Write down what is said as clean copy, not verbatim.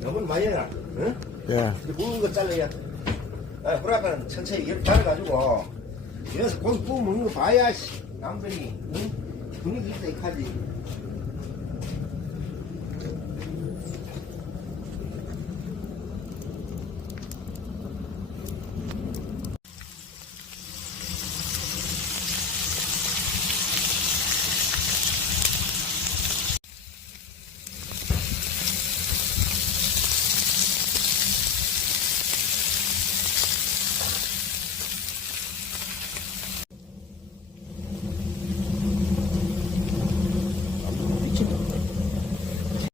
너무 많이 해라. 응? 예. 이제 묵은 거 잘라야. 아, 호락가는 천천히 이렇게 잘라가지고, 여기서 고기 구워 먹는 거 봐야, 씨. 남들이, 응? 분위기 있다, 이 카지.